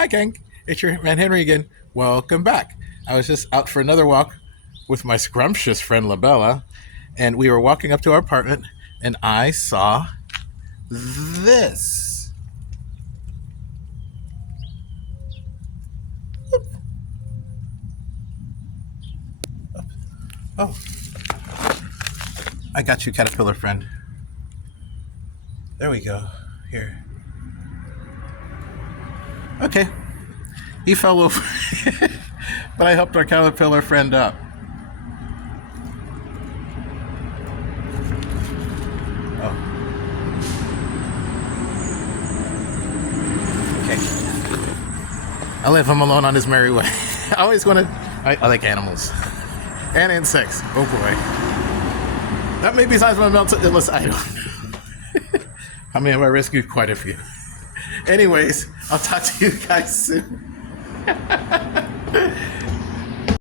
Hi, gang. It's your man Henry again. Welcome back. I was just out for another walk with my scrumptious friend LaBella, and we were walking up to our apartment, and I saw this. Oh, I got you, caterpillar friend. There we go. Here. Okay. He fell over, but I helped our caterpillar friend up. Oh. Okay. I'll leave him alone on his merry way. I always wanted. I like animals and insects. Oh boy. That may be size of my melted illness item. I mean, I rescued quite a few. Anyways, I'll talk to you guys soon.